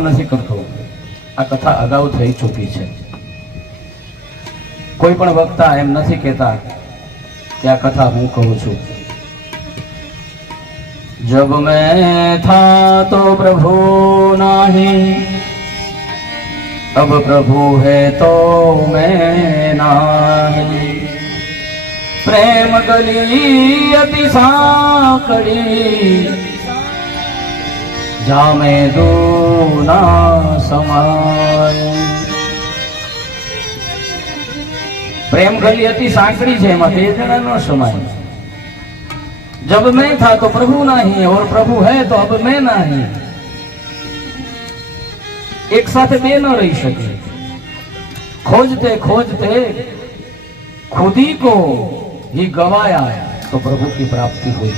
નથી કરતો, આ કથા અગાઉ થઈ ચૂકી છે। કોઈ પણ વક્તા એમ નથી કહેતા કે આ કથા હું કહું છું। जब मैं था तो प्रभु नहीं, अब प्रभु है तो मैं नहीं। प्रेम गली अति साकड़ी, जामे दूना समाय। प्रेम गली अति साकड़ी है, एमां बे जणा न समाय। जब मैं था तो प्रभु नहीं, और प्रभु है तो अब मैं नहीं। एक साथ बे न रही सके। खोजते खोजते खुद ही को ही गवाया तो प्रभु की प्राप्ति हुई।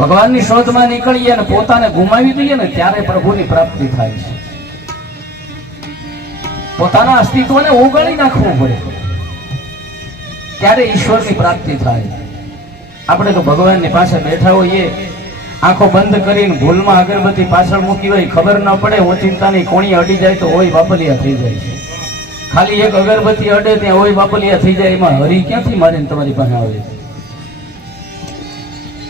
भगवान ની શોધમાં નીકળીએ અને પોતાને ગુમાવી દઈએ ને ત્યારે પ્રભુની પ્રાપ્તિ થાય છે। પોતાના અસ્તિત્વને ઓગળી નાખવું પડે ત્યારે ઈશ્વરની પ્રાપ્તિ થાય। આપણે તો ભગવાનની પાસે બેઠા હોઈએ, આંખો બંધ કરીને ભૂલમાં અગરબત્તી પાછળ મૂકી હોય, ખબર ન પડે, ઓચિંતાની કોણી અડી જાય તો હોય બાપલિયા થઈ જાય છે। ખાલી એક અગરબત્તી અડે ત્યાં હોય બાપલિયા થઈ જાય, એમાં હરી ક્યાંથી મારીને તમારી પાસે આવે?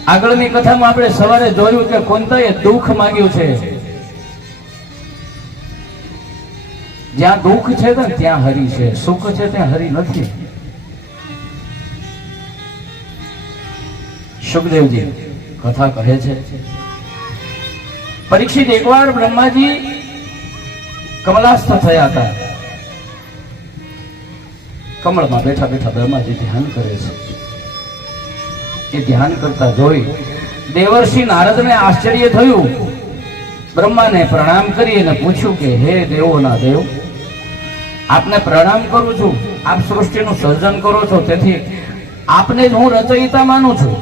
આગળની કથામાં આપણે સવારે જોયું કે કોંતાએ દુઃખ માંગ્યું છે। જ્યાં દુઃખ છે ને ત્યાં હરી છે, સુખ છે ત્યાં હરી નથી। સુખદેવજી કથા કહે છે, પરીક્ષિત એકવાર બ્રહ્માજી કમલાસ્થ થયા હતા। કમળમાં બેઠા બેઠા બ્રહ્માજી ધ્યાન કરે છે। એ ધ્યાન કરતા જોઈ દેવર્ષિ નારદને આશ્ચર્ય થયું। બ્રહ્માને પ્રણામ કરી અને પૂછ્યું કે હે દેવોના દેવ, આપને પ્રણામ કરું છું। આપ સૃષ્ટિનું સર્જન કરો છો, તેથી આપને જ હું રચયિતા માનું છું,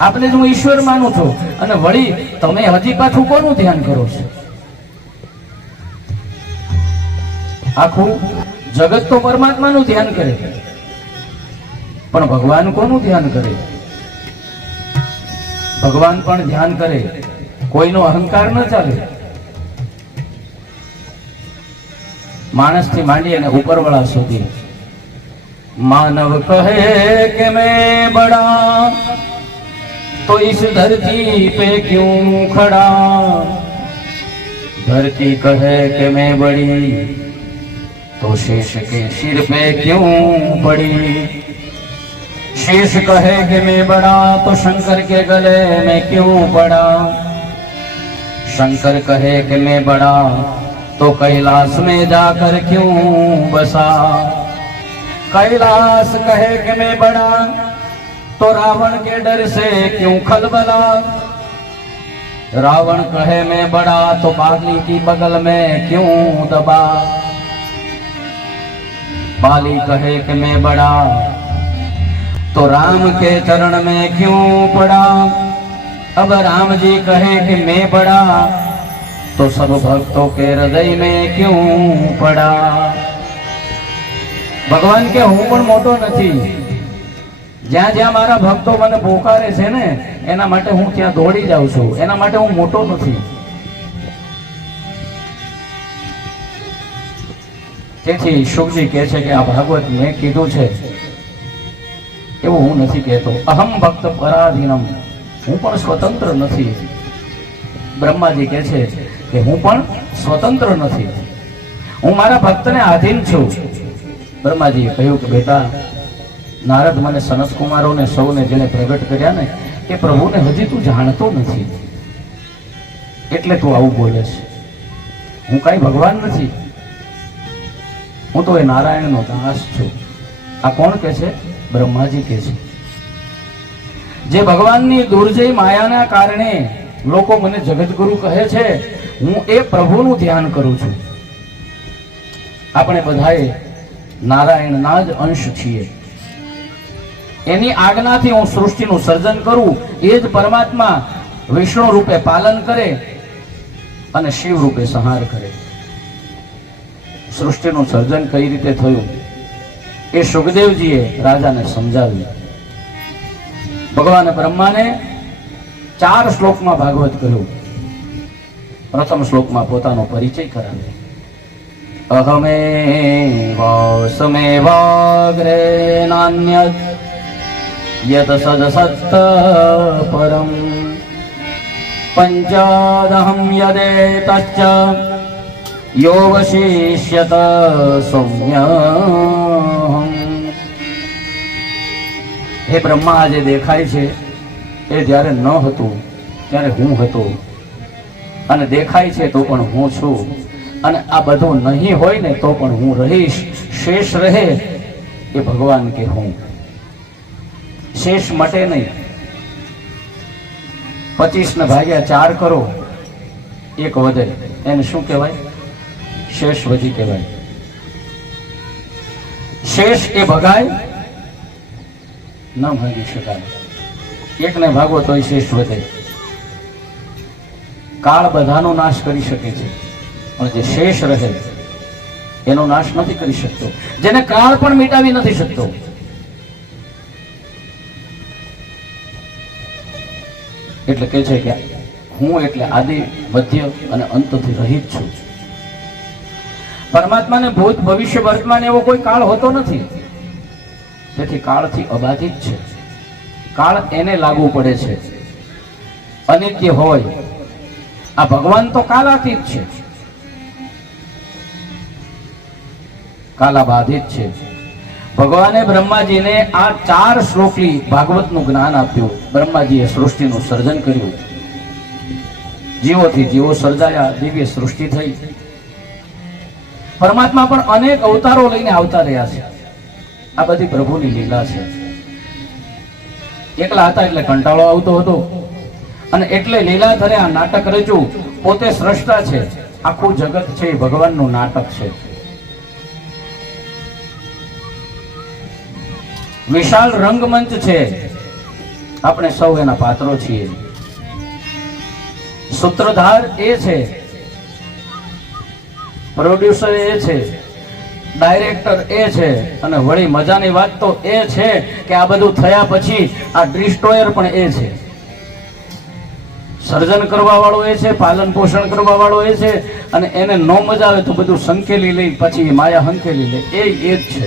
આપને જ હું ઈશ્વર માનું છું। અને વળી તમે હજી પાછું કોનું ધ્યાન કરો છો? આખું જગત તો પરમાત્માનું ધ્યાન કરે, પણ ભગવાન કોનું ધ્યાન કરે? ભગવાન પણ ધ્યાન કરે, કોઈનો અહંકાર ન ચાલે। માણસથી માંડી અને ઉપરવાળા સુધી मानव कहे कि मैं बड़ा तो इस धरती पे क्यों खड़ा। धरती कहे कि मैं बड़ी तो शेष के सिर पे क्यों पड़ी। शेष कहे कि मैं बड़ा तो शंकर के गले में क्यों पड़ा। शंकर कहे कि मैं बड़ा तो कैलाश में जाकर क्यों बसा। कैलाश कहे कि मैं बड़ा तो रावण के डर से क्यों खलबला। रावण कहे मैं बड़ा तो बाली की बगल में क्यों दबा। बाली कहे कि मैं बड़ा तो राम के चरण में क्यों पड़ा। अब राम जी कहे कि मैं बड़ा तो सब भक्तों के हृदय में क्यों पड़ा। भगवान के हूँ पण मोटो नथी, ज्यां ज्यां मारा भक्तो मने पोकारे छे ने एना माटे हूँ त्यां दौड़ी जाऊं छुं, एना माटे हूँ मोटो नथी। तेथी शुकजी कहे छे कि आ भागवत में कीधुं छे एवुं हूँ नथी कहेतो। अहम भक्त पराधीनम, हूँ पण स्वतंत्र नथी। ब्रह्माजी कहे छे कि हूँ पण स्वतंत्र नथी, हूँ मारा भक्तने आधीन छुं। ब्रह्माजीए કહ્યું કે બેટા નારદ, મને સનત કુમારોને સૌને જેને પ્રગટ કર્યા ને એ પ્રભુને હજી તું જાણતો નથી, એટલે તું આવું બોલે છે। હું કાંઈ ભગવાન નથી, હું તો એ નારાયણનો દાસ છું। આ કોણ કહે છે? બ્રહ્માજી કહે છે। જે ભગવાનની દુર્જય માયાના કારણે લોકો મને જગતગુરુ કહે છે, હું એ પ્રભુનું ધ્યાન કરું છું। આપણે બધાએ નારાયણના જ અંશ છીએ। એની આજ્ઞાથી હું સૃષ્ટિનું સર્જન કરું, એ જ પરમાત્મા વિષ્ણુ રૂપે પાલન કરે અને શિવ રૂપે સંહાર કરે। સૃષ્ટિનું સર્જન કઈ રીતે થયું એ સુખદેવજીએ રાજાને સમજાવ્યું। ભગવાન બ્રહ્માને 4 શ્લોકમાં ભાગવત કહ્યું। પ્રથમ શ્લોકમાં પોતાનો પરિચય કરાવે. અહમેવાસમેવાગ્રે નાન્યત યત સદસત્ત પરમ પંચાદહમ યદેતશ્ચ યોગશિષ્યત સૌમ્યહમ. હે બ્રહ્મા, આજે દેખાય છે એ જ્યારે ન હતું ત્યારે હું હતો, અને દેખાય છે તો પણ હું છું, અને આ બધું નહીં હોય ને તો પણ હું રહીશ. શેષ રહે એ ભગવાન કે હું. શેષ મટે નહીં. 25 ને ભાગ્યા 4 કરો, એક વધે, એને શું કહેવાય? શેષ વધી કહેવાય. શેષ એ ભગાય ન ભાગી શકાય. એકને ભાગો તોય શેષ વધે. કાળ બધાનો નાશ કરી શકે છે, પણ જે શેષ રહે એનો નાશ નથી કરી શકતો, જેને કાળ પણ મિટાવી નથી શકતો. એટલે કે છે કે હું એટલે આદિ, મધ્ય અને અંતથી રહિત છું. પરમાત્માને ભૂત, ભવિષ્ય, વર્તમાન એવો કોઈ કાળ હોતો નથી, તેથી કાળથી અબાધિત છે. કાળ એને લાગુ પડે છે. અનિત્ય હોય, આ ભગવાન તો કાલાતીત છે, કાલાબાધિત છે. ભગવાને બ્રહ્માજીને આ 4 શ્લોકથી ભાગવતનું જ્ઞાન આપ્યું. બ્રહ્માજીએ સૃષ્ટિનું સર્જન કર્યું, જીવોથી જીવો સર્જાયા, દિવ્ય સૃષ્ટિ થઈ. પરમાત્મા પણ અનેક અવતારો લઈને આવતા રહ્યા છે. આ બધી પ્રભુની લીલા છે. એકલા હતા એટલે કંટાળો આવતો હતો, અને એટલે લીલાધરે આ નાટક રચ્યું. પોતે સ્રષ્ટા છે, આખું જગત છે એ ભગવાનનું નાટક છે. વિશાળ રંગમંચ છે, આપણે સૌ એના પાત્રો છીએ. સૂત્રધાર એ છે, પ્રોડ્યુસર એ છે, ડાયરેક્ટર એ છે, અને વળી મજાની વાત તો એ છે કે આ બધું થયા પછી આ ડિસ્ટ્રોયર પણ એ છે. સર્જન કરવા વાળો એ છે, પાલન પોષણ કરવા વાળો એ છે, અને એને નો મજા આવે તો બધું સંકેલી લઈ પછી માયા હંકેલી લે, એ જ છે.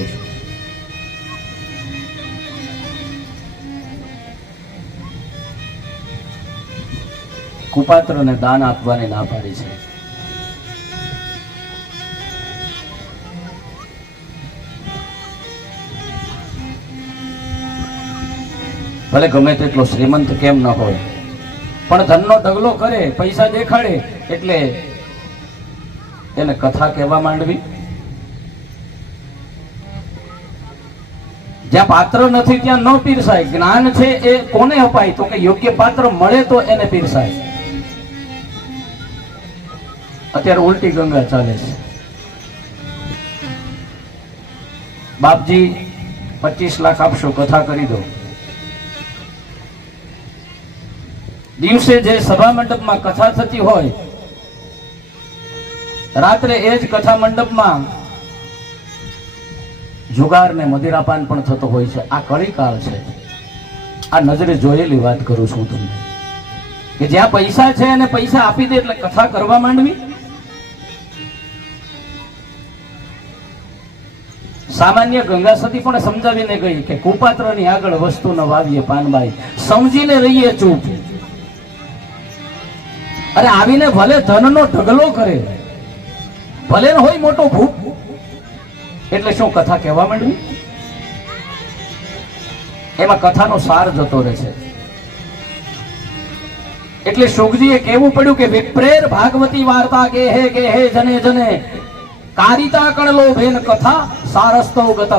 કુપાત્રને દાન આપવાની ના પાડી છે. ભલે ગમે તેટલો શ્રીમંત કેમ ન હોય, પણ ધનનો ઢગલો કરે, પૈસા દેખાડે એટલે એને કથા કહેવા માંડવી. જ્યાં પાત્ર નથી ત્યાં ન પીરસાય. જ્ઞાન છે એ કોને અપાય? તો કે યોગ્ય પાત્ર મળે તો એને પીરસાય. અત્યારે ઉલટી ગંગા ચાલે છે. બાપજી 25 લાખ આપશો, કથા કરી દો. દિવસે જે સભા મંડપમાં કથા થતી હોય, રાત્રે એ જ કથા મંડપમાં જુગાર ને મદિરાપાન પણ થતો હોય છે. આ કળીકાળ છે. આ નજરે જોયેલી વાત કરું છું તમને, કે જ્યાં પૈસા છે અને પૈસા આપી દે એટલે કથા કરવા માંડવી. સામાન્ય ગંગા સતી પણ સમજાવીને ગઈ કે કુપાત્રની આગળ વસ્તુ ન વાવીએ પાનબાઈ, સમજીને રહીએ ચૂપ. અરે આવીને ભલે ધનનો ઢગલો કરે, ભલે હોય મોટો ભૂપ, એટલે શું કથા કહેવા માંડવી? એમાં કથાનો સાર જતો રહે છે. એટલે શુકજીએ કહેવું પડ્યું કે વિપ્રેર ભાગવતી વાર્તા કે હે જને જને કારિતા કણલો ભેન કથા સારસ્તો ગતઃ.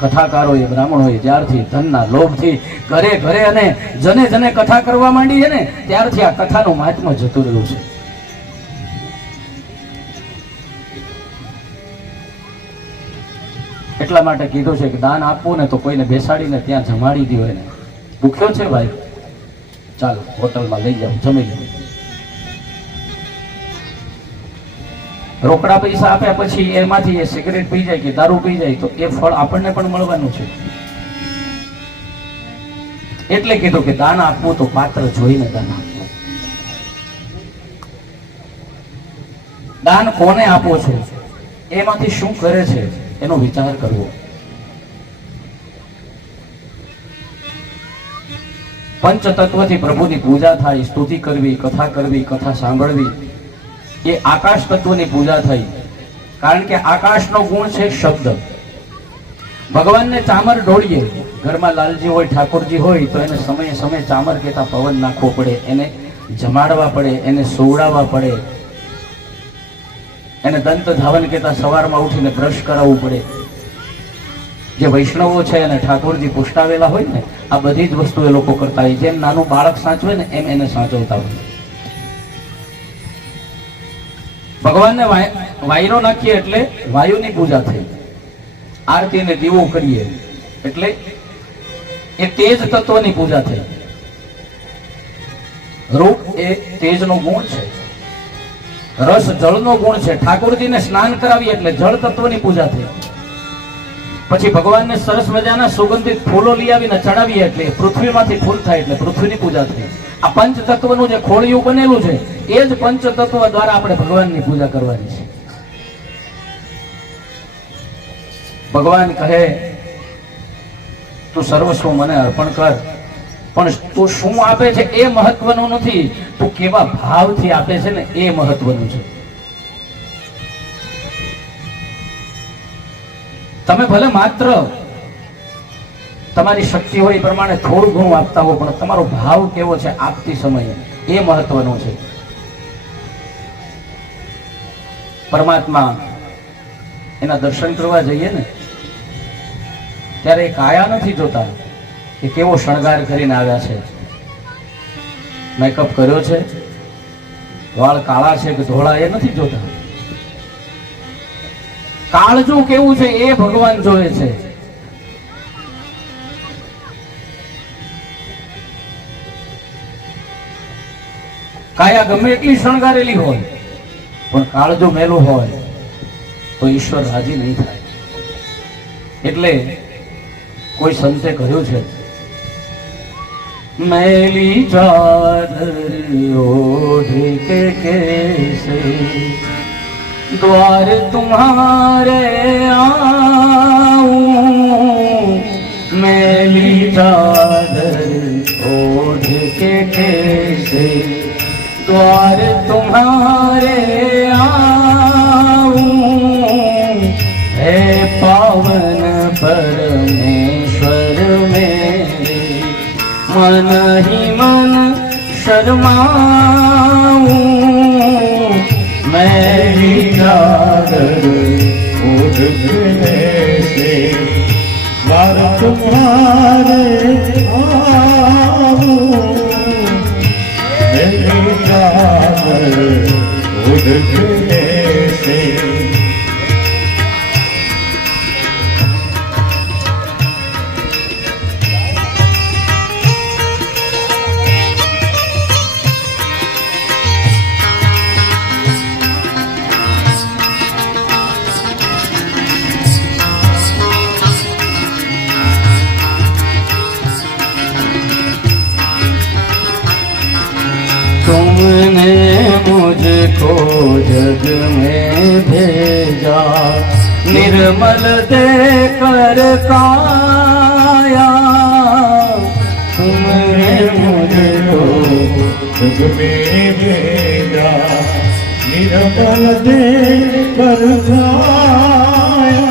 કથાકારોએ, બ્રાહ્મણોએ જ્યારથી ધનના લોભથી ઘરે ઘરે અને જને જને કથા કરવા માંડી છે ને, ત્યારથી આ કથાનું મહાત્મ્ય જતું રહ્યું છે. એટલા માટે કીધું છે કે દાન આપવું ને તો કોઈને બેસાડીને ત્યાં જમાડી દો. એને ભૂખ્યો છે ભાઈ, ચાલો હોટલમાં લઈ જાઓ, જમી લો. રોકડા પૈસા આપ્યા પછી એમાંથી એ સિગરેટ પી જાય કે દારૂ પી જાય તો એ ફળ આપણને પણ મળવાનું છે. એટલે કીધું કે દાન આપવું તો પાત્ર જોઈને દાન આપવું. દાન કોને આપો છો, એમાંથી શું કરે છે એનો વિચાર કરવો. પંચતત્વથી પ્રભુની પૂજા થાય, સ્તુતિ કરવી, કથા કરવી, કથા સાંભળવી, એ આકાશ તત્વની પૂજા થઈ. કારણ કે આકાશનો ગુણ છે શબ્દ. ભગવાનને ચામર ઢોળીએ, ઘરમાં લાલજી હોય, ઠાકોરજી હોય, તો એને સમયે સમયે ચામર કહેતા પવન નાખવો પડે, એને જમાડવા પડે, એને સોવડાવવા પડે, એને દંત ધાવન કહેતા સવારમાં ઉઠીને બ્રશ કરાવવું પડે. જે વૈષ્ણવો છે અને ઠાકોરજી પુષ્ટાવેલા હોય ને, આ બધી જ વસ્તુ એ લોકો કરતા હોય. જેમ નાનું બાળક સાચવે ને એમ એને સાચવતા હોય. ભગવાનને વાયરો નાખીએ એટલે વાયુની પૂજા થઈ. આરતી ને દીવો કરીએ એટલે એ તેજ તત્વની પૂજા થઈ. રૂપ એ તેજનો ગુણ છે, રસ જળનો ગુણ છે. ઠાકોરજીને સ્નાન કરાવીએ એટલે જળ તત્વની પૂજા થઈ. પછી ભગવાનને સરસ મજાના સુગંધિત ફૂલો લઈ આવીને ચડાવીએ એટલે પૃથ્વીમાંથી ફૂલ થાય એટલે પૃથ્વીની પૂજા થઈ. આ પંચ તત્વનું જે ખોળિયું બનેલું છે એ જ પંચ તત્વ દ્વારા આપણે ભગવાનની પૂજા કરવાની છે. ભગવાન કહે તું સર્વસ્વ મને અર્પણ કર, પણ તું શું આપે છે એ મહત્વનું નથી, તું કેવા ભાવથી આપે છે ને એ મહત્વનું છે. તમે ભલે માત્ર તમારી શક્તિ હોય એ પ્રમાણે થોડું ઘણું આપતા હો, પણ તમારો ભાવ કેવો છે આપતી સમયે એ મહત્વનું છે. પરમાત્મા એના દર્શન કરવા જઈએ ને ત્યારે કાયા નથી જોતા કે કેવો શણગાર કરીને આવ્યા છે, મેકઅપ કર્યો છે, વાળ કાળા છે કે ધોળા, એ નથી જોતા. કાળજું કેવું છે એ ભગવાન જોવે છે. કાયા ગમે એટલી શણગારેલી હોય પણ કાળજું મેલું હોય તો ઈશ્વર રાજી નહીં થાય. એટલે કોઈ સંતે કહ્યું છે, મેલી ચાદર ઓઢ કે કેસે द्वार तुम्हारे आऊं, मैली चादर ओढ़ के कैसे द्वार तुम्हारे आऊं, है पावन परमेश्वर मेरे मन ही मन शर्माऊं, मेरी चादर ओढ़ के से द्वार तुम्हारे आऊं, मेरी चादर ओढ़ के से. तुमने मुझको जग में भेजा, निर्मल देकर काया. तुमने मुझको जग में भेजा, निर्मल देकर काया.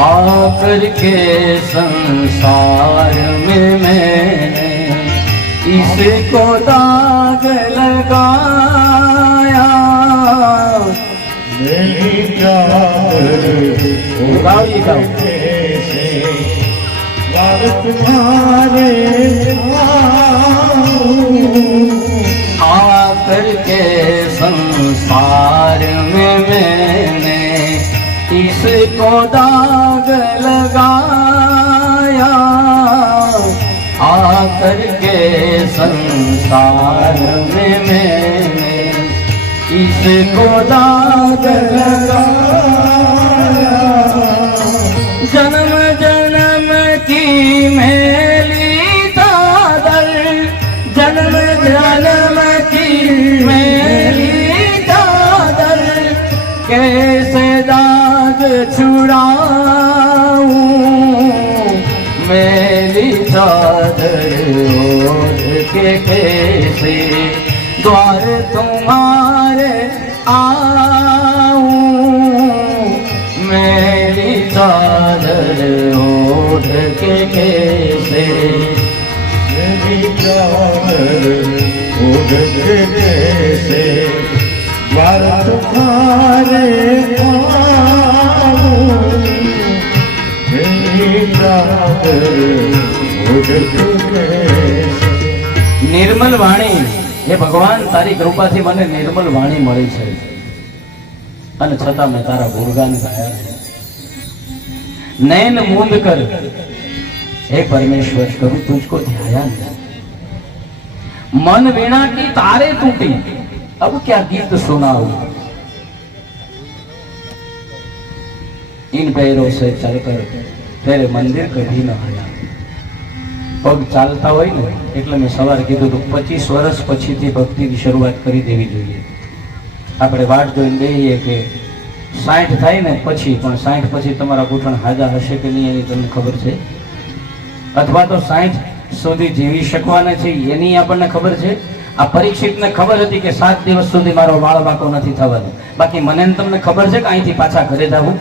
आकर के संसार में मैंने इसको दाग लगाया. मेरी चादर कैसे द्वार तुम्हारे आकर के संसार में मैंने इसको दाग लगाया. आकर के संसार में मैंने इसको दाग लगाया. जन्म जन्म की मैली चादर, जन्म जन्म की मैली चादर कैसे दाग छुड़ाऊं मेरी चादर ओढ़ के कैसे द्वार तुम्हारे आऊं मेरी चादर ओढ़ के कैसे मेरी चादर ओढ़ के कैसे द्वार तुम्हारे आऊं मेरी चादर ओढ़ के कैसे। निर्मल वाणी हे भगवान તારી કૃપાથી મને નિર્મલ વાણી મળી છે અને છતાં મેં તારા ગુણગાન ગાયા છે नैन मूंद कर हे परमेश्वर कभी तुझको ध्याया नहीं मन वीणा की तारे टूटी अब क्या गीत सुनाऊं इन पैरों से चलकर तेरे मंदिर कभी न आया पग चालता હોય ને એટલે મેં સવારે કીધું તો 25 વર્ષ પછીથી ભક્તિની શરૂઆત કરી દેવી જોઈએ આપણે વાટ જોઈને બેહીએ કે 60 થાય ને પછી પણ 60 પછી તમારા ઘૂંટણ હાજા હશે કે નહીં એની તમને ખબર છે અથવા તો 60 સુધી જીવી શકવાના છે એની આપણને ખબર છે આ પરીક્ષિતને ખબર હતી કે 7 દિવસ સુધી મારો વાળ વાંકો નથી થવાનો બાકી મને ને તમને ખબર છે કે અહીંથી પાછા ઘરે જવું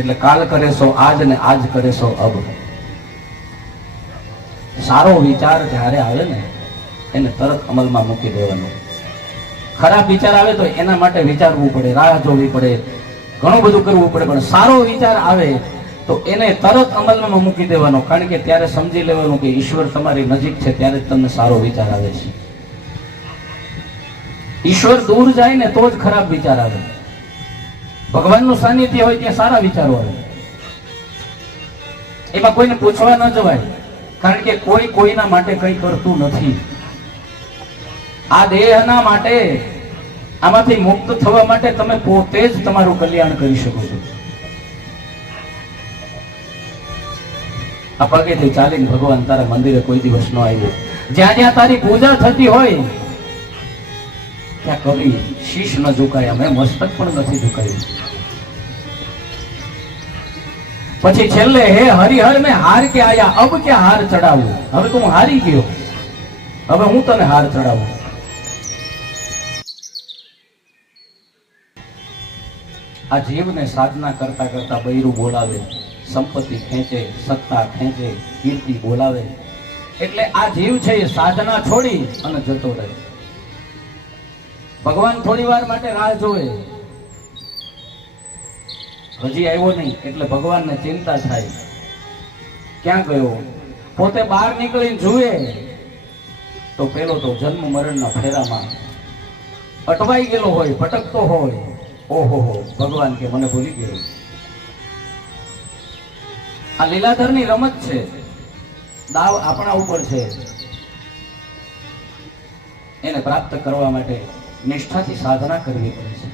એટલે કાલ કરે સો આજ ને આજ કરે સો અબ સારો વિચાર જ્યારે આવે ને એને તરત અમલમાં મૂકી દેવાનો ખરાબ વિચાર આવે તો એના માટે વિચારવું પડે રાહ જોવી પડે ઘણું બધું કરવું પડે પણ સારો વિચાર આવે તો એને તરત અમલમાં મૂકી દેવાનો કારણ કે ત્યારે સમજી લેવાનું કે ઈશ્વર તમારી નજીક છે ત્યારે જ તમને સારો વિચાર આવે છે ઈશ્વર દૂર જાય ને તો જ ખરાબ વિચાર આવે ભગવાનનું સાનિધ્ય હોય ત્યાં સારા વિચારો આવે એમાં કોઈને પૂછવા ન જવાય કારણ કે કોઈ કોઈના માટે કંઈ કરતું નથી આ દેહના માટે આમાંથી મુક્ત થવા માટે તમે પોતે જ તમારું કલ્યાણ કરી શકો છો આ પગેથી ચાલીને ભગવાન તારા મંદિરે કોઈ દિવસ ન આવ્યો જ્યાં જ્યાં તારી પૂજા થતી હોય ત્યાં કવિ શીશ ન ઝુકાયા મેં મસ્તક પણ નથી ઝુકાયું પછી છેલ્લે હે હરિહર મેં હાર કે આયા અબ ક્યાં હાર ચડાવું હવે તો હું હારી ગયો હવે હું તને હાર ચડાવું આ જીવને સાધના કરતા કરતા બૈરું બોલાવે સંપત્તિ ખેંચે સત્તા ખેંચે કીર્તિ બોલાવે એટલે આ જીવ છે એ સાધના છોડી અને જતો રહે ભગવાન થોડી વાર માટે રાહ જોવે હજી આવ્યો નહીં એટલે ભગવાનને ચિંતા થાય ક્યાં ગયો પોતે બહાર નીકળીને જુએ તો પેલો તો જન્મ મરણના ફેરામાં અટવાઈ ગયેલો હોય ભટકતો હોય ઓહો ભગવાન કે મને ભૂલી ગયો આ લીલાધરની રમત છે દાવ આપણા ઉપર છે એને પ્રાપ્ત કરવા માટે નિષ્ઠાથી સાધના કરવી પડે છે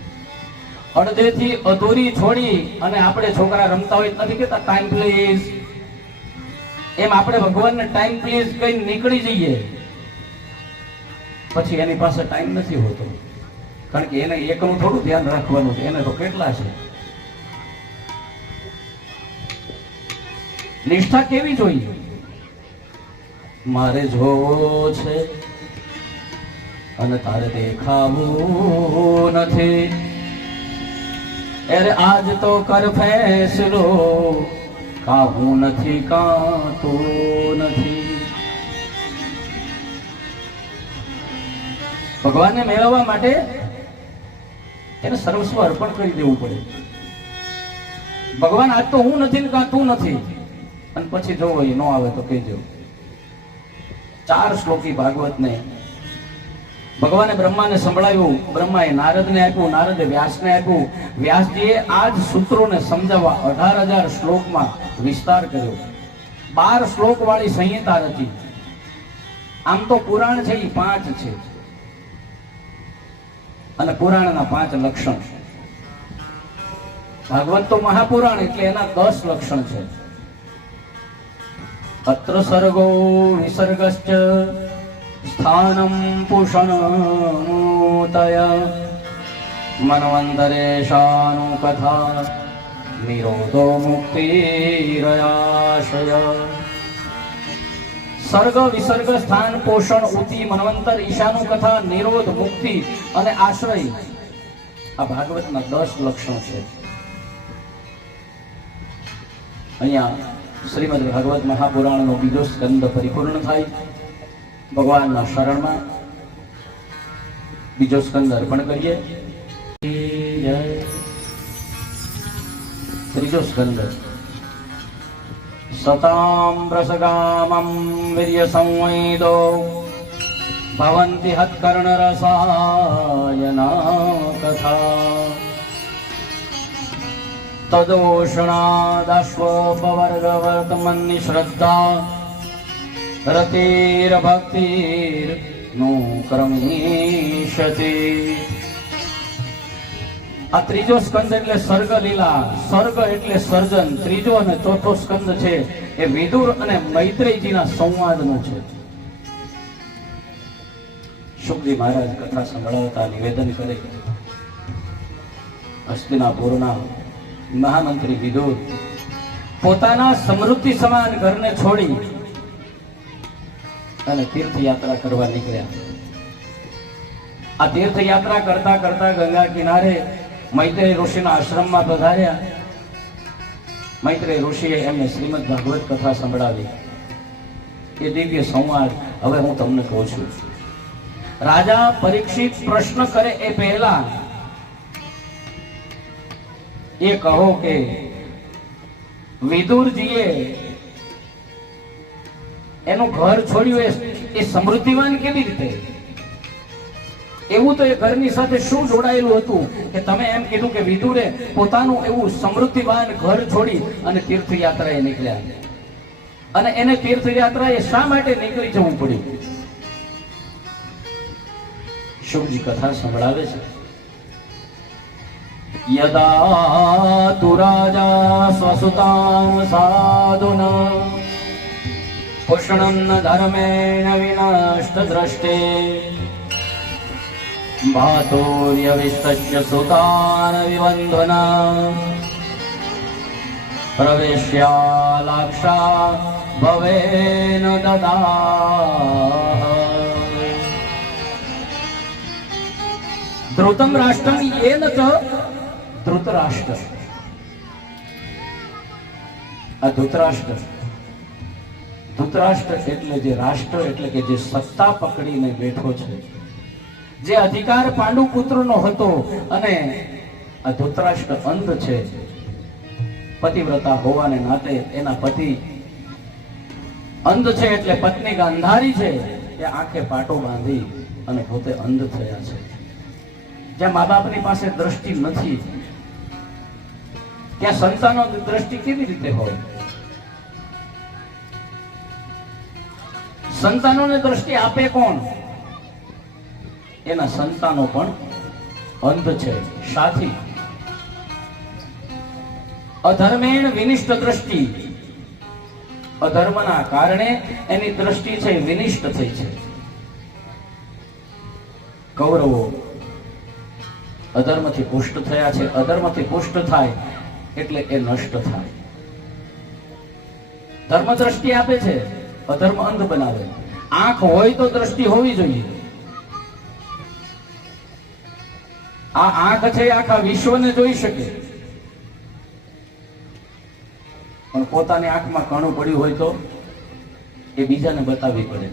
અડધેથી અધૂરી છોડી અને આપણે છોકરા રમતા હોય નથી કેતા ટાઈમ પ્લીઝ એમ આપણે ભગવાનને ટાઈમ પ્લીઝ કઈ નીકળી જઈએ પછી એની પાસે ટાઈમ નથી હોતો કારણ કે એને એકનું થોડું ધ્યાન રાખવાનું છે એને તો કેટલા છે નિષ્ઠા કેવી જોઈએ મારે જોવો છે અને તારે દેખાવું નથી અરે આજ તો કર ફેસલો કા હું નથી કા તું નથી ભગવાનને મેળવવા માટે એને સર્વસ્વ અર્પણ કરી દેવું પડે ભગવાન આજ તો હું નથી ને કા તું નથી અને પછી જો ન આવે તો કહેજો 4 શ્લોકી ભાગવતને ભગવાને બ્રહ્માને સંભળાવ્યું બ્રહ્માએ નારદને આપ્યું નારદે વ્યાસને આપ્યું વ્યાસજીએ આ જ સૂત્રોને સમજાવવા 18,000 શ્લોકમાં વિસ્તાર કર્યો 12 શ્લોક વાળી સંહિતા રચી આમ તો પુરાણ છે એ 5 છે અને પુરાણના 5 લક્ષણ ભાગવત તો મહાપુરાણ એટલે એના 10 લક્ષણ છે અત્ર સર્ગો વિસર્ગશ્ચ સ્થાનમ પુષણોતય મન્વંતરેશાનુ કથા નિરોધો મુક્તિરયાશય. સર્ગ વિસર્ગ સ્થાન પોષણ ઉતિ મન્વંતર ઈશાનું કથા નિરોધ મુક્તિ અને આશ્રય આ ભાગવતના 10 લક્ષણો છે. અહીંયા શ્રીમદ ભાગવત મહાપુરાણનો બીજો સ્કંદ પરિપૂર્ણ થાય. ભગવાનના શરણમાં બીજો સ્કંદ અર્પણ કરીએ. ત્રીજો સ્કંદ સતામ રસગામમ વીર્ય સંવેદો ભવંતિ હત્કર્ણ રસાયના કથા તદોષણાદશ્વ પવર્ગવર્તમન્નિ શ્રદ્ધા રતિર ભક્તિર નો ક્રમીશતે. આ ત્રીજો સ્કંદ એટલે સર્ગ લીલા, સર્ગ એટલે સર્જન. ત્રીજો અને ચોથો સ્કંદ છે એ વિદુર અને મૈત્રેયજીના સંવાદનો છે. શુકજી મહારાજ કથા સંભળાવતા નિવેદન કરે, હસ્તિનાપુરના મહામંત્રી વિદુર પોતાના સમૃદ્ધિ સમાન ઘરને છોડી અને તીર્થયાત્રા કરવા નીકળ્યા. આ તીર્થયાત્રા કરતા કરતા ગંગા કિનારે મૈત્રેય ઋષિના આશ્રમમાં પધાર્યા. મૈત્રેય ઋષિએ એમને શ્રીમદ ભાગવત કથા સંભળાવી. એ દિવ્ય સંવાદ હવે હું તમને કહું છું. રાજા પરીક્ષિત પ્રશ્ન કરે એ પહેલા એ કહો કે વિદુરજીએ એનું ઘર છોડ્યું એ સમૃદ્ધિવાન કેવી રીતે? એવું તો એ ઘરની સાથે શું જોડાયેલું હતું કે તમે એમ કીધું કે વિદુરે પોતાનું એવું સમૃદ્ધિવાન ઘર છોડી અને તીર્થયાત્રાએ નીકળ્યા? અને એને તીર્થયાત્રાએ શા માટે નીકળી જવું પડ્યું? શુકજી કથા સંભળાવે છે. યદા તુ રાજા સ્વસુતાં સાધુના પુષ્ણન્ન ધર્મેણ વિનષ્ટ દ્રષ્ટે ભાતોર્યવિષ્ટસ્ય સુતાન વિબંધના પ્રવેશ્યાલાક્ષા ભવેન દદાહ. ધૃતમ રાષ્ટ્રમ યેન ચ ધૃતરાષ્ટ્ર. આ ધૃતરાષ્ટ્ર, ધૃતરાષ્ટ્ર એટલે જે રાષ્ટ્ર એટલે કે જે સત્તા પકડીને બેઠો છે, જે અધિકાર પાંડુ પુત્રનો હતો. અને આ ધૃતરાષ્ટ્ર અંધ છે. પતિવ્રતા હોવાને નાતે એના પતિ અંધ છે એટલે પત્ની ગાંધારી છે એ આંખે પાટો બાંધી અને પોતે અંધ થયા છે. જ્યાં મા બાપની પાસે દ્રષ્ટિ નથી ત્યાં સંતાનો દ્રષ્ટિ કેવી રીતે હોય? સંતાનોને દ્રષ્ટિ આપે કોણ? એના સંતાનો પણ અંધ છે. સાથી અધર્મેણ વિનિષ્ટ દ્રષ્ટિ, અધર્મના કારણે એની દ્રષ્ટિ છે વિનિષ્ટ થઈ છે. કૌરવો અધર્મથી પુષ્ટ થયા છે. અધર્મથી પુષ્ટ થાય એટલે એ નષ્ટ થાય. ધર્મ દ્રષ્ટિ આપે છે, અધર્મ અંધ બનાવે. આંખ હોય તો દ્રષ્ટિ હોવી જોઈએ. આ આંખ છે આખા વિશ્વને જોઈ શકે, પણ પોતાની આંખમાં કણું પડ્યું હોય તો એ બીજાને બતાવવી પડે.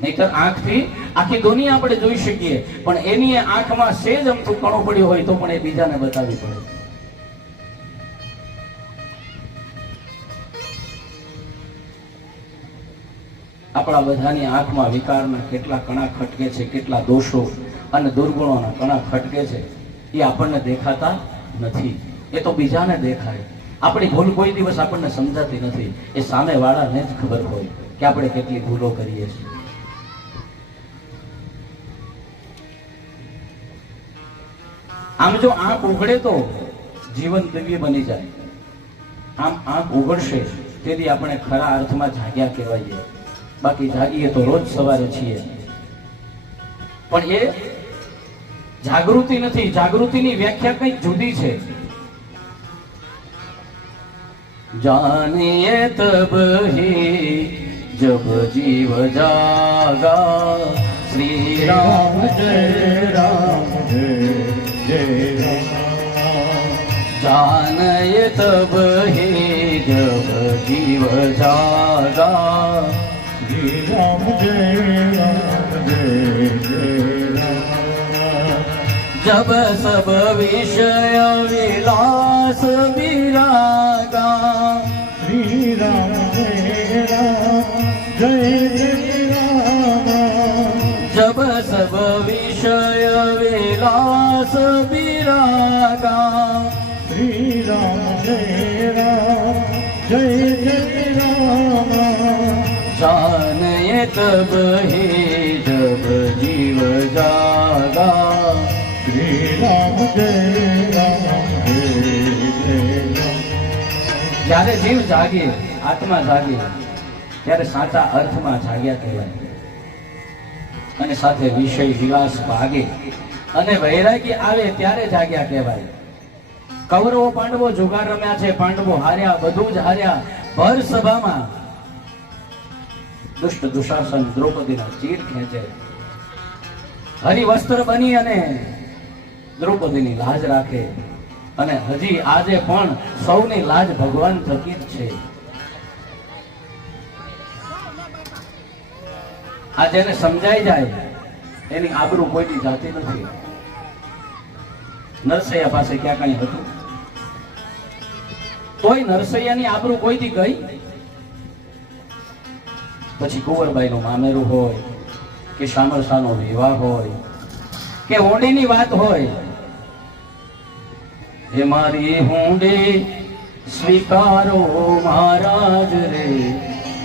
નહીતર આંખથી આખી દુનિયા આપણે જોઈ શકીએ, પણ એની આંખમાં સેજ અમથું કણું પડ્યું હોય તો પણ એ બીજાને બતાવવી પડે. આપણા બધાની આંખમાં વિકારના કેટલા કણા ખટકે છે, કેટલા દોષો અને દુર્ગુણોના કણા ખટકે છે, એ આપણને દેખાતા નથી. એ તો બીજાને દેખાય. આપણી ભૂલ કોઈ દિવસ આપણને સમજાતી નથી. એ સામેવાળાને જ ખબર હોય કે આપણે કેટલી ભૂલો કરીએ છીએ. આમ જો આંખ ઉઘડે તો જીવન દિવ્ય બની જાય. આમ આંખ ઉઘડશે તેથી આપણે ખરા અર્થમાં જાગ્યા કહેવાઈએ. બાકી જાગીએ તો રોજ સવારે છીએ, પણ એ જાગૃતિ નથી. જાગૃતિની વ્યાખ્યા કંઈક જુદી છે. જાનિए तब ही जब जीव जागा, श्री राम जय राम जय राम। जानिए तब ही जब जीव जागा, श्री राम जय राम जय राम। जब सब विषय विलास विरागा, श्री राम जय राम जय जय राम। जब सब विषय विलास विरागा, श्री राम जय राम जय जय राम। जानिए तब ही जब जीव जागा, श्री राम जय राम जय जय राम। જ્યારે જીવ જાગે, આત્મા જાગે, ત્યારે સાચા અર્થમાં જાગ્યા કહેવાય, અને સાથે વિષય વિલાસ ભાગે અને વૈરાગી આવે ત્યારે જાગ્યા કહેવાય. કૌરવો પાંડવો જુગાર રમ્યા છે, પાંડવો હાર્યા, બધું જ હાર્યા. ભર સભામાં દુષ્ટ દુશાસન દ્રૌપદીના ચીર ખેંચે, હરિવસ્ત્ર બની અને દ્રૌપદીની લાજ રાખે, અને હજી આજે પણ સૌની લાજ ભગવાન થકી જ છે. આ જેને સમજાઈ જાય એની આબરૂ કોઈની જાતી નથી. નરસૈયા પાસે ક્યાં કઈ હતું, તોય નરસૈયાની આબરૂ કોઈથી ગઈ. પછી કુંવરબાઈનું મામેરું હોય કે શામળશાનો વિવાહ હોય કે હોંડીની વાત હોય, હે મારી હુંડી સ્વીકારો મહારાજ રે,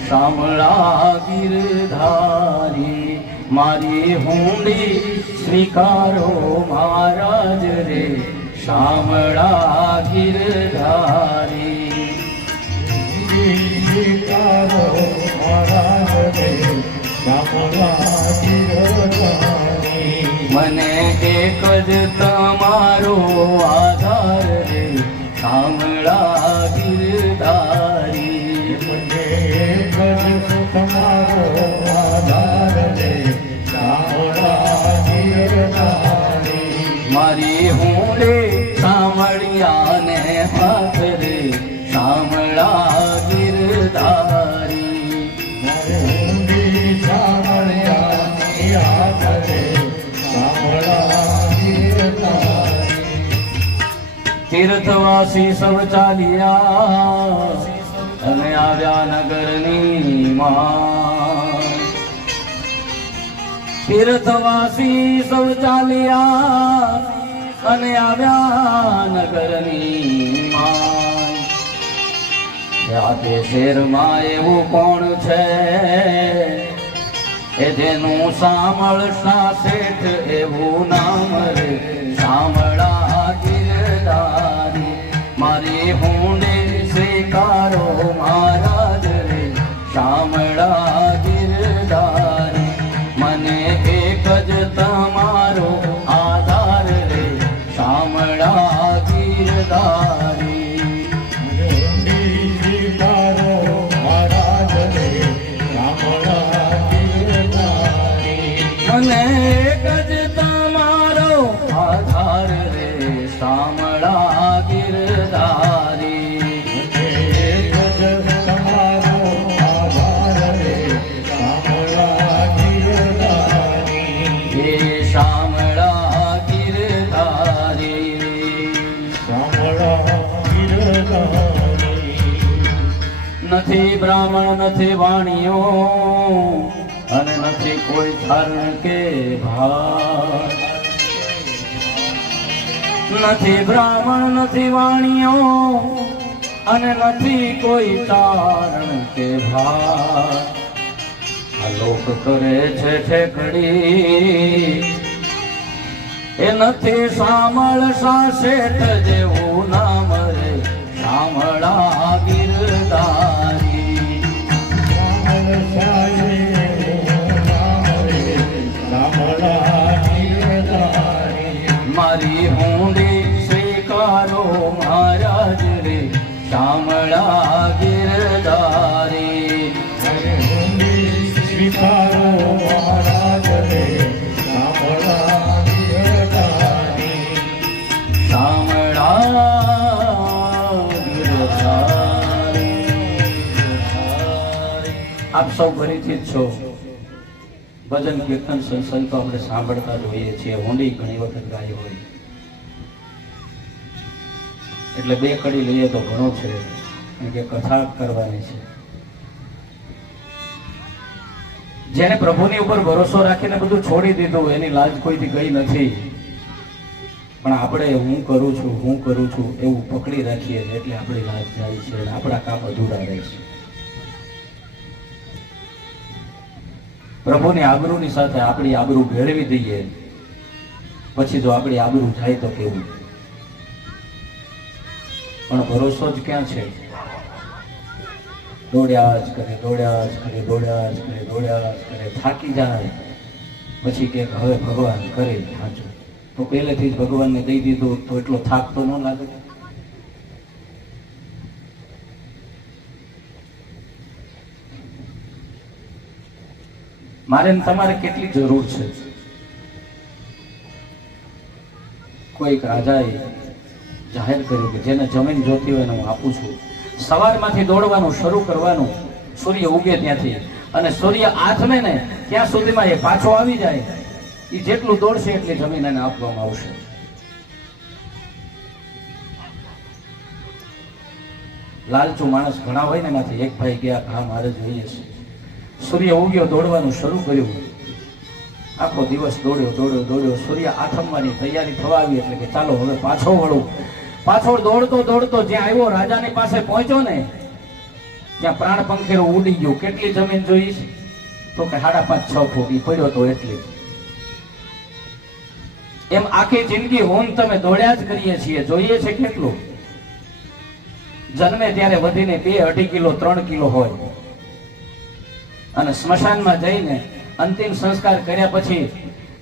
શામળા ગિરધારી. મારી હુંડી સ્વીકારો મહારાજ રે, શામળા ગિરધારી. સ્વીકારો મહારાજ રે, શામળા ગિરધારી. મને એક જ તમારો આધાર રે, શામળા ગિરધારી. મને એક જ તમારો આધાર રે, શામળા ગિરધારી. મારી હુંડે શામળિયાને હાથ રે, શામળા ગિરધારી. મારે ઊંડી શામળિયાની હાથ રે, શામળા ગિરધારી. તીર્થવાસી સૌ ચાલ્યા અને આવ્યા નગરની માં. તીર્થવાસી સૌ ચાલ્યા અને આવ્યા નગરની માં. રાતે શેરમાં એવું કોણ છે એ જેનું સાંભળતા શેઠ એવું નામ રે, શામળા ગિરધારી. મારી હુંડે સ્વીકારો મહારાજ રે, શામળા ગિરધારી. મને એક જ તમારો આધાર રે, શામળા ગિરધારી. ઊંડી સ્વીકારો મહારાજ રે, શામળા ગિરધારી. મને એક જ તમારો આધાર રે, શામળા ગિરધારી. એક જ તમારો આધાર રે, શામળા ગિરધારી. હે શામળા ગિરધારી. શામળા ગિરધારી. નથી બ્રાહ્મણ નથી વાણિયો અને નથી કોઈ ધર્મ કે ભાર. નથી બ્રાહ્મણ નથી વાણિયો અને નથી કોઈ ચારણ કે ભાર. આ લોક કરે છે ઠેકડી, એ નથી શામળશા શેઠ જેવું નામ રે, શામળા ગિરધારી. શામળશા આપ સૌ પરિચિત છો. ભજન કીર્તન સંતો આપણે સાંભળતા જ હોઈએ છીએ. હોંડી ઘણી વખત ગાઈ હોય એટલે બે કડી લઈએ તો ઘણો છે, કારણ કે કથા કરવાની છે. જેને પ્રભુની ઉપર ભરોસો રાખીને બધું છોડી દીધું એની લાજ કોઈથી ગઈ નથી. પણ આપણે હું કરું છું એવું પકડી રાખીએ એટલે આપણી લાજ જાય છે અને આપણા કામ અધૂરા રહે છે. પ્રભુની આબરૂની સાથે આપણી આબરૂ ભેળવી દઈએ પછી જો આપણી આબરૂ જાય તો કેવું? પણ ભરોસો જ ક્યાં છે? દોડ્યા જ કરે, થાકી જાય પછી કે હવે ભગવાન કરે સાચું. તો પહેલેથી જ ભગવાનને દઈ દીધું તો એટલો થાક તો ન લાગે? મારે ને તમારે કેટલી જરૂર છે? કોઈક રાજાએ જાહેર કર્યું કે જેને જમીન જોતી હોય ને હું આપું છું. સવારમાંથી દોડવાનું શરૂ કરવાનું, સૂર્ય ઉગે ત્યાંથી, અને સૂર્ય આથમે ને ત્યાં સુધીમાં એ પાછો આવી જાય. એ જેટલું દોડશે એટલી જમીન એને આપવામાં આવશે. લાલચુ માણસ ઘણા હોય ને, એમાંથી એક ભાઈ ગયા, હા મારે જોઈએ છે. સૂર્ય ઉગ્યો, દોડવાનું શરૂ કર્યું. આખો દિવસ દોડ્યો. સૂર્ય આથમવાની તૈયારી થવા આવી એટલે કે ચાલો હવે પાછો વળું. પાછો દોડતો જ્યાં આવ્યો, રાજાની પાસે પહોંચ્યો ને ત્યાં પ્રાણ પંખેરું ઉડી ગયું. કેટલી જમીન જોઈશ? તો કે 5.5-6 ફૂટ. ઈ પડ્યો તો એટલી. એમ આખી જિંદગી હું તમે દોડ્યા જ કરીએ છીએ. જોઈએ છે કેટલું? જન્મે ત્યારે વધીને 2-2.5 કિલો 3 કિલો હોય, અને સ્મશાનમાં જઈને અંતિમ સંસ્કાર કર્યા પછી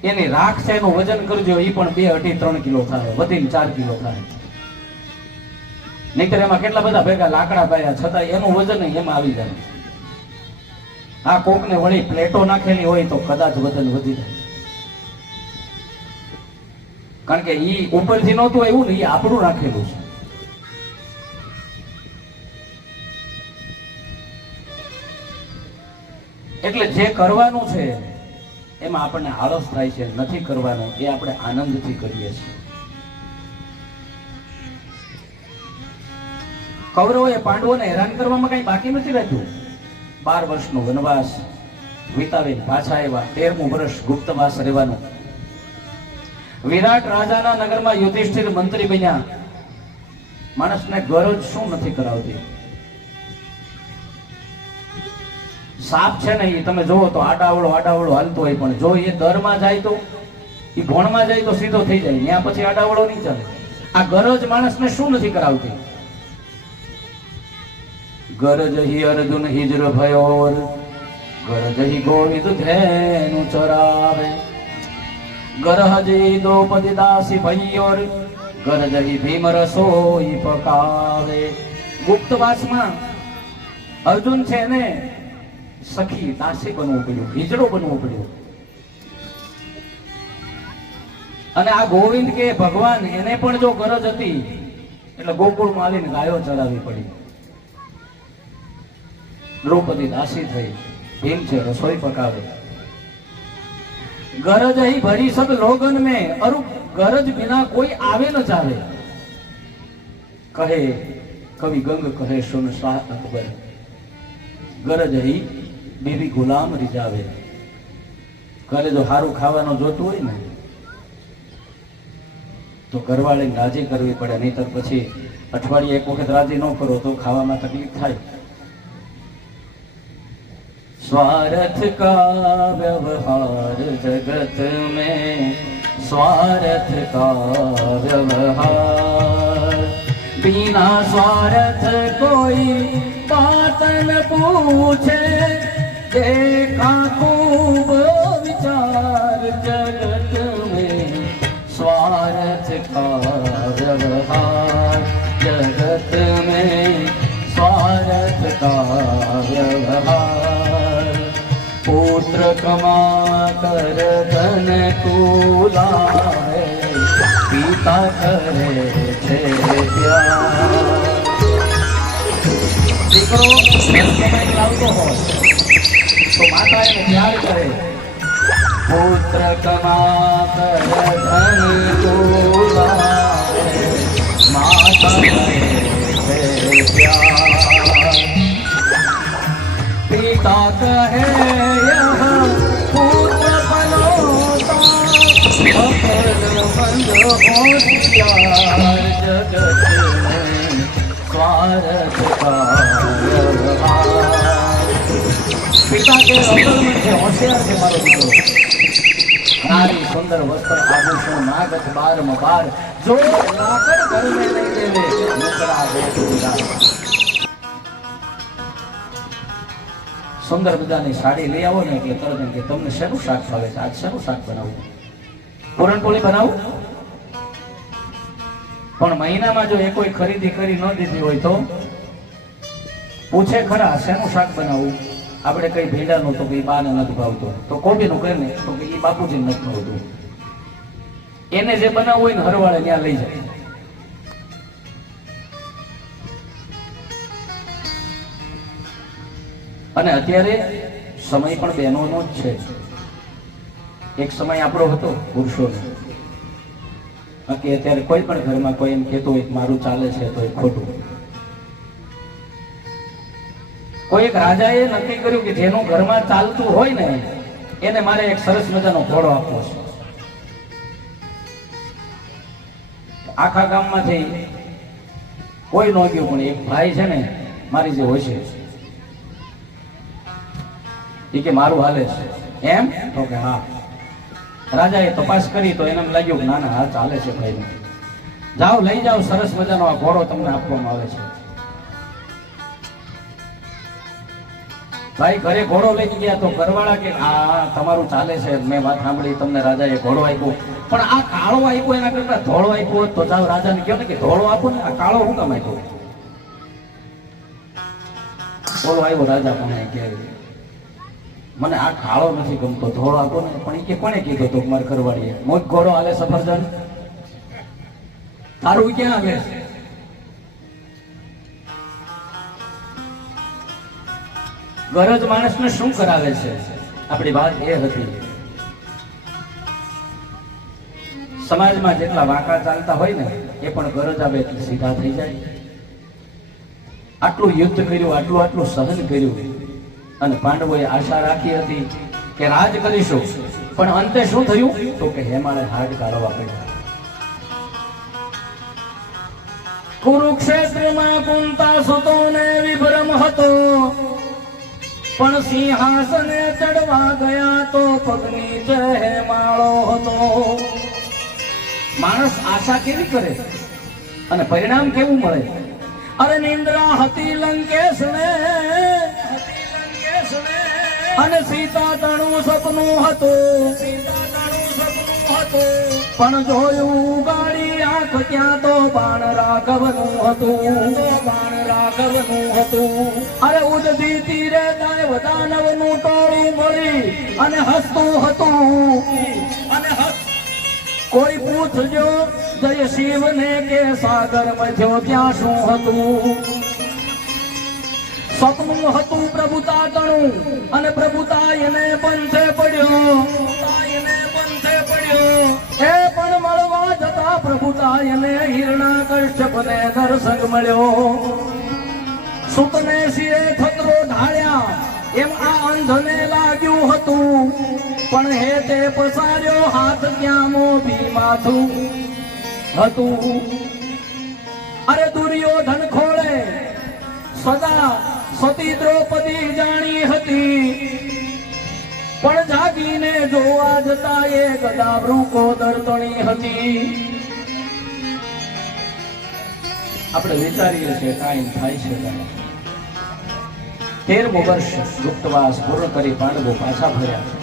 એની રાખ છે એનું વજન કરજો, એ પણ 2-2.5-3 કિલો થાય, વધીને 4 કિલો થાય. નહીતર એમાં કેટલા બધા ભેગા લાકડા પાયા છતાં એનું વજન એમાં આવી જાય. આ કોકને વળી પ્લેટો નાખેલી હોય તો કદાચ વજન વધી જાય, કારણ કે ઈ ઉપરથી નહોતું એવું ને, ઈ આપણું નાખેલું છે. એટલે જે કરવાનું છે એમાં આપણને આળસ થાય છે, નથી કરવાનું એ આપણે આનંદથી કરીએ છીએ. કૌરવોએ પાંડવોને હેરાન કરવામાં કઈ બાકી નથી રાખ્યું. 12 વર્ષનો વનવાસ વિતાવીને પાછા આવ્યા. 13મું વર્ષ ગુપ્તવાસ રહેવાનું. વિરાટ રાજાના નગરમાં યુધિષ્ઠિર મંત્રી બન્યા. માણસને ગરજ શું નથી કરાવતી? સાપ છે ને, એ તમે જોવો તો આડાવડો હાલતો હોય, પણ જો એ દરમાં જાય તો, એ ભોણમાં જાય તો સીધો થઈ જાય. ત્યાં પછી આડાવડો નહીં ચાલે. આ ગરજ માણસને શું નથી કરાવતી? ગરજ હી અર્જુન હિજર ભયોર, ગરજ હી ગોવિંદ ધેનુ ચરાવે, ગરહજી દ્રૌપદી દાસી ભૈયોર, ગરજ હી ભીમ રસોઈ પકાવે. ગુપ્તવાસમાં અર્જુન છે ને સખી દાસી બનવું પડ્યું, હિજડો બનવું પડ્યું. અને આ ગોવિંદ કે ભગવાન, એને પણ જો ગરજ હતી એટલે ગોકુળમાં આવીને ગાયો ચરાવી પડી. દ્રૌપદી દાસી થઈ, ભીમ છે રસોઈ પકાવે. ગરજ અહીં ભરી સદ લોગન में, અરુ ગરજ બિના કોઈ આવે ન જાવે. કહે કવિ ગંગ કહે સુન શાહ અકબર, ગરજ અહીં બેબી ગુલામ રીજાવે. ઘરે જો સારું ખાવાનું જોતું હોય ને તો ઘરવાળીને રાજી કરવી પડે, નહીતર પછી અઠવાડિયે એક વખત રાજી ન કરો તો ખાવામાં તકલીફ થાય. स्वार्थ का व्यवहार जगत में, स्वार्थ का व्यवहार, बिना स्वार्थ कोई बात न पूछे, देखा खूब विचार जगत में, स्वार्थ का व्यवहार जगत में, स्वार्थ का व्यवहार. पुत्र कमा कर धन तुला है, પિતા કરે છે પ્યાર. દીકરો કમાઈને લાવતો હોય તો માતા એને પ્યાર કરે. પુત્ર કમાત ધન તુલારે, માતા કરે પ્યાર. પિતા કહે યહ પુત્ર પનોતા, અકલ મંદ હોશિયાર, જગત में स्वार्थ का व्यवहार. પિતા કે અકલમંદ છે, હોશિયાર છે મારો દીકરો. નારી સુંદર વસ્ત્ર આભૂષણ નાગત બારમ બાર, જો લાકડ ઘર में नहीं देवे મુકડા બેટ ઉદાર. સુંદર મજાની સાડી લઈ આવો ને એટલે તરત એમ કે તમને શેનું શાક ભાવે છે, આજ શેનું શાક બનાવું, પૂરણપોળી બનાવું. પણ મહિનામાં જો એ કોઈ ખરીદી કરી ન દીધી હોય તો પૂછે ખરા શેનું શાક બનાવું. આપણે કઈ ભીંડાનું તો કઈ બાને નથી ભાવતું, તો કોબીનું કહે ને તો એ બાપુજીને નથી ભાવતું. એને જે બનાવવું હોય ને હરવાળે ત્યાં લઈ જાય. અને અત્યારે સમય પણ બહેનોનો જ છે. એક સમય આપણો હતો પુરુષોનો. બાકી અત્યારે કોઈ પણ ઘરમાં કોઈ એમ કહેતું હોય મારું ચાલે છે તો એ ખોટું. કોઈ એક રાજાએ નક્કી કર્યું કે જેનું ઘરમાં ચાલતું હોય ને એને મારે એક સરસ મજાનો ઘોડો આપવો છે. આખા ગામમાંથી કોઈ ન ગયું, પણ એક ભાઈ છે ને મારી જે હોય છે એ કે મારું હાલે છે એમ, તો કે હા. રાજાએ તપાસ કરી તો એને લાગ્યું કે ના ના હા ચાલે છે ભાઈ, જાઓ લઈ જાઓ, સરસ મજાનો આ ઘોડો તમને આપવામાં આવે છે. ભાઈ ઘરે ઘોડો લઈ ગયા તો ઘરવાળા કે આ તમારું ચાલે છે, મેં વાત સાંભળી તમને રાજાએ ઘોડો આપ્યો, પણ આ કાળો આપ્યો એના કરતા ધોળો આપ્યો તો જાઓ રાજાને કહો ને કે ધોળો આપો ને, આ કાળો શું કામ આપ્યો. ધોળો આવ્યો રાજા પણ કે મને આ કાળો નથી ગમતો, ધોળો આપો ને. પણ એ કે કોને કીધું તો મારે ઘરવાળીએ, મોજ ઘોડો હાલે સફરજન, તારું ક્યાં આવે. ગરજ માણસને શું કરાવે છે. આપણી વાત એ હતી સમાજમાં જેટલા વાંકા ચાલતા હોય ને એ પણ ગરજ આવે એટલે સીધા થઈ જાય. આટલું યુદ્ધ કર્યું, આટલું આટલું સહન કર્યું, અને પાંડવોએ આશા રાખી હતી કે રાજ કરીશું, પણ અંતે શું થયું તો કે હેમાળે હાડ કાઢવા પડ્યા. કુરુક્ષેત્રમાં કુંતા સુતોને વિભ્રમ હતો, પણ સિંહાસને ચડવા ગયા તો પગની હેમાળો હતો. માણસ આશા કેવી કરે અને પરિણામ કેવું મળે. અરે નિંદ્રા હતી લંકેશને, અને સીતા તણું સપનું હતું, પણ જોયું ગાડી આંખ ત્યાં તો બાણ રાઘવનું હતું, બાણ રાઘવનું હતું. અરે ઉદધી તીરે દાનવ દાનવનું ટોળું મળી અને હસતું હતું. અને કોઈ પૂછજો જય શિવને કે સાગર મધ્યો ત્યાં શું હતું. સપનું હતું પ્રભુતા તણું, અને પ્રભુતા એને પંથે પડ્યો, એ પણ મળવા જતા પ્રભુતા એને હિરણા કશ્યપને દર્શક મળ્યો. સુતને શિરે ખતરો ઢાળ્યા એમ આ અંધને લાગ્યું હતું, પણ હે તે પસાર્યો હાથ ત્યાં મોભી માથું હતું. અરે દુર્યોધન ખોળે સદા સતી દ્રૌપદી જાણી હતી, પણ જાગીને જોવા જતા એ ગદા વૃકોદર તણી હતી. આપણે વિચારીએ છીએ કાંઈ થાય છે. 13મું વર્ષ ગુપ્તવાસ પૂર્ણ કરી પાંડવો પાછા ફર્યા છે.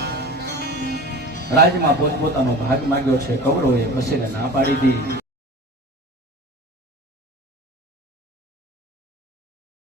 રાજમાં પોતપોતાનો ભાગ માંગ્યો છે. કૌરવોએ પછીને ના પાડી દીધી.